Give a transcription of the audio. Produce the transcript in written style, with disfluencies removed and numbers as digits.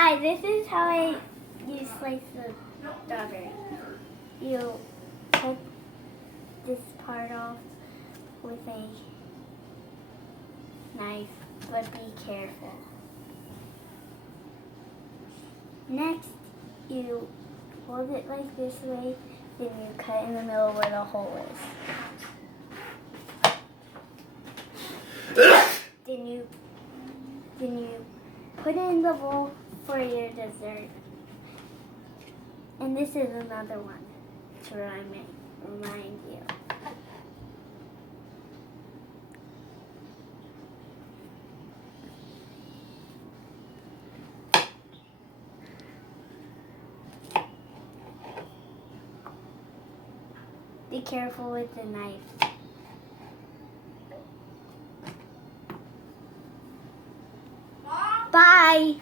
Hi, this is how you slice the strawberry. You cut this part off with a knife, but be careful. Next, you hold it like this way, then you cut in the middle where the hole is. Then you put it in the bowl for your dessert. And this is another one to remind you. Be careful with the knife. Bye!